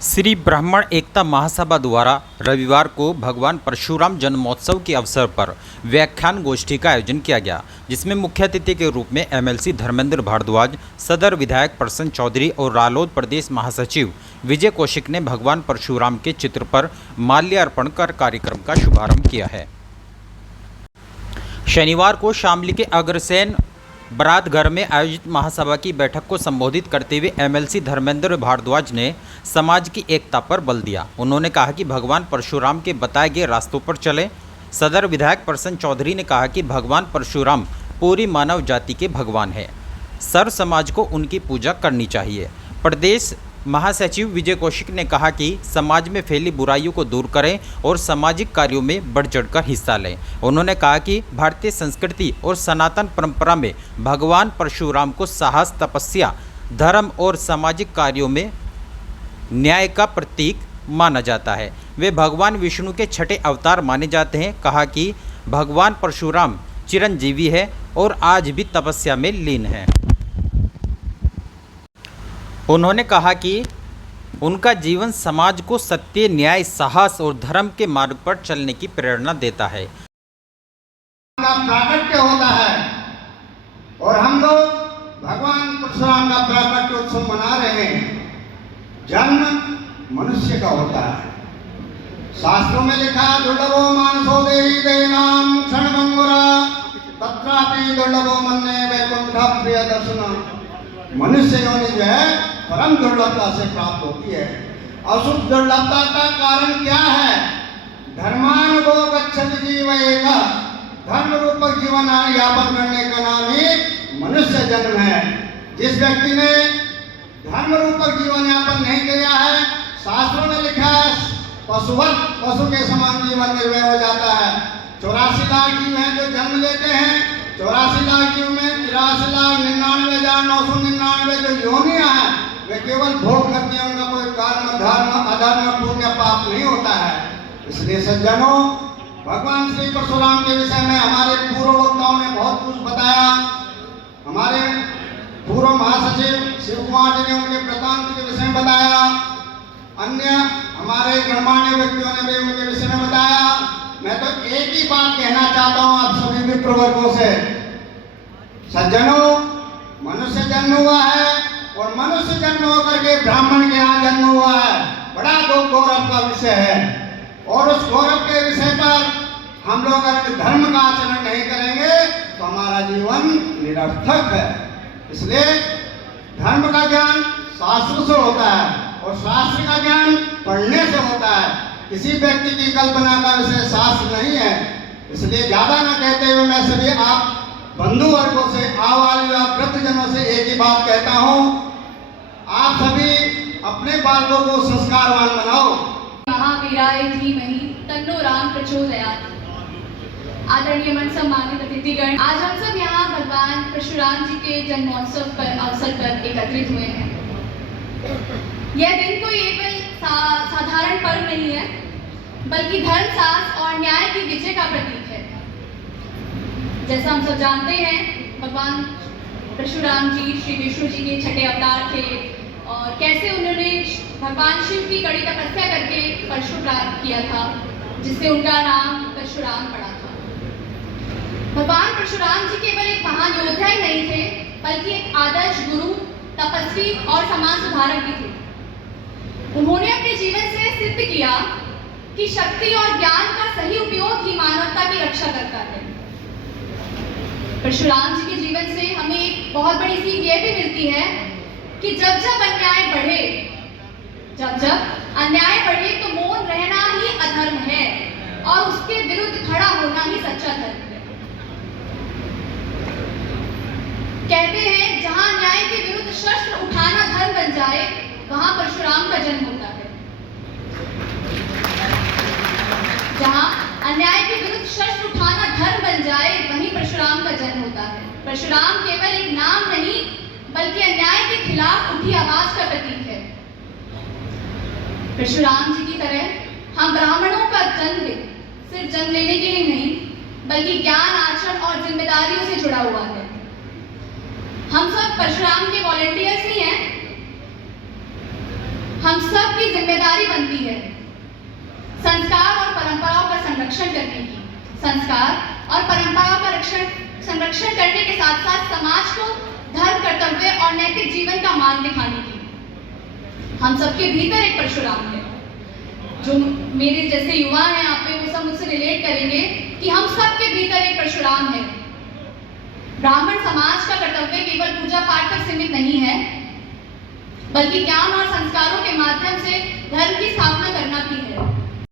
श्री ब्राह्मण एकता महासभा द्वारा रविवार को भगवान परशुराम जन्मोत्सव के अवसर पर व्याख्यान गोष्ठी का आयोजन किया गया, जिसमें मुख्य अतिथि के रूप में एमएलसी धर्मेंद्र भारद्वाज, सदर विधायक प्रसन्न चौधरी और रालोद प्रदेश महासचिव विजय कौशिक ने भगवान परशुराम के चित्र पर माल्यार्पण कर कार्यक्रम का शुभारंभ किया है। शनिवार को शामली के अग्रसेन बरात घर में आयोजित महासभा की बैठक को संबोधित करते हुए एमएलसी धर्मेंद्र भारद्वाज ने समाज की एकता पर बल दिया। उन्होंने कहा कि भगवान परशुराम के बताए गए रास्तों पर चले। सदर विधायक प्रसन्न चौधरी ने कहा कि भगवान परशुराम पूरी मानव जाति के भगवान है, सर्व समाज को उनकी पूजा करनी चाहिए। प्रदेश महासचिव विजय कौशिक ने कहा कि समाज में फैली बुराइयों को दूर करें और सामाजिक कार्यों में बढ़ चढ़कर हिस्सा लें। उन्होंने कहा कि भारतीय संस्कृति और सनातन परंपरा में भगवान परशुराम को साहस, तपस्या, धर्म और सामाजिक कार्यों में न्याय का प्रतीक माना जाता है। वे भगवान विष्णु के छठे अवतार माने जाते हैं। कहा कि भगवान परशुराम चिरंजीवी है और आज भी तपस्या में लीन है। उन्होंने कहा कि उनका जीवन समाज को सत्य, न्याय, साहस और धर्म के मार्ग पर चलने की प्रेरणा देता है। का प्राकट्य होता है और हम लोग भगवान परशुराम का प्राकट्य उत्सव मना रहे हैं। जन्म मनुष्य का होता है। शास्त्रों में लिखा है, दुर्लभो मानसो देहि देनाम क्षणभंगुरा तत्रापि दुर्लभो मन्ये वैकुंठ प्रिय दर्शन। मनुष्य योनि जो है परम दुर्लभता से प्राप्त होती है। अशुभ दुर्लभता का कारण क्या है? धर्मानुगो गच्छति जीवयेगा। धर्म रूपक जीवन यापन करने का नाम ही मनुष्य जन्म है। जिस व्यक्ति ने धर्म रूपक जीवन यापन नहीं किया है, शास्त्रों में लिखा है पशु के समान जीवन निर्वाह हो जाता है। 84 लाख जीव हैं जो जन्म लेते हैं। 84 लाख जीव में 83,99,999 जो योनियां हैं वे केवल भोग करती हैं। उनका कोई कर्म, धर्म, अधर्म, पुण्य, पाप नहीं होता है। इसलिए सज्जनों, भगवान श्री परशुराम के विषय में हमारे पूर्व वक्ताओं ने बहुत कुछ बताया। हमारे पूर्व महासचिव शिव कुमार जी ने उनके वृत्तांत के विषय में बताया। अन्य हमारे गणमान्य व्यक्तियों ने भी उनके विषय में बताया। मैं तो एक ही बात कहना चाहता हूं आप सभी मित्र वर्गों से, सज्जनों, मनुष्य जन्म हुआ है और मनुष्य जन्म होकर के ब्राह्मण के यहाँ जन्म हुआ है। बड़ा गौरव का विषय है और उस गौरव के विषय पर हम लोग अगर धर्म का आचरण नहीं करेंगे तो हमारा जीवन निरर्थक है। इसलिए धर्म का ज्ञान शास्त्र से होता है और शास्त्र का ज्ञान पढ़ने से होता है। किसी व्यक्ति की कल्पना का विषय शास्त्र नहीं है। इसलिए ज्यादा न कहते हुए मैं सभी आप बंधु वर्गों से, वृद्धजनों से एक ही बात कहता हूँ, आप सभी अपने बालकों को संस्कारवान बनाओ। महावीराय धीमहि तन्नो राम प्रचोदयात्। आदरणीय मन सम्मानित अतिथिगण, आज हम सब यहाँ भगवान परशुराम जी के जन्मोत्सव पर अवसर पर एकत्रित हुए हैं। यह दिन कोई केवल साधारण पर्व नहीं है, बल्कि धर्म, साहस और न्याय की विजय का प्रतीक है। जैसा हम सब जानते हैं, भगवान परशुराम जी श्री विष्णु जी के छठे अवतार थे और कैसे उन्होंने भगवान शिव की कड़ी तपस्या करके परशु प्राप्त किया था, जिससे उनका नाम परशुराम पड़ा था। भगवान परशुराम जी केवल एक महान योद्धा ही नहीं थे, बल्कि एक आदर्श गुरु, तपस्वी और समाज सुधारक भी थे। उन्होंने अपने जीवन से सिद्ध किया कि शक्ति और ज्ञान का सही उपयोग ही मानवता की रक्षा करता है। परशुराम जी के जीवन से हमें एक बहुत बड़ी सीख यह भी मिलती है कि जब जब अन्याय बढ़े तो मौन रहना ही अधर्म है और उसके विरुद्ध खड़ा होना ही सच्चा धर्म है। कहते हैं, जहां न्याय के विरुद्ध शस्त्र उठाना धर्म बन जाए, वहां परशुराम का जन्म होता है। जहां अन्याय के विरुद्ध शस्त्र उठाना धर्म बन जाए, वहीं परशुराम का जन्म होता है। परशुराम केवल एक नाम नहीं, बल्कि अन्याय के खिलाफ उठी आवाज का प्रतीक है। परशुराम जी की तरह हम ब्राह्मणों का जन्म सिर्फ जन्म लेने के लिए नहीं, बल्कि ज्ञान, आचरण और जिम्मेदारियों से जुड़ा हुआ है। हम सब परशुराम के वॉलंटियर्स ही हैं हम सब की जिम्मेदारी बनती है संस्कार और परंपराओं का संरक्षण करने की। संस्कार और परंपराओं का संरक्षण करने के साथ साथ समाज को धर्म, कर्तव्य और नैतिक जीवन का मार्ग दिखाने की। हम सबके भीतर एक परशुराम है। जो मेरे जैसे युवा हैं यहाँ पे, वो सब मुझसे रिलेट करेंगे कि हम सबके भीतर एक परशुराम है। ब्राह्मण समाज का कर्तव्य केवल पूजा पाठ तक सीमित नहीं है, बल्कि ज्ञान और संस्कारों के माध्यम से धर्म की स्थापना करना भी है।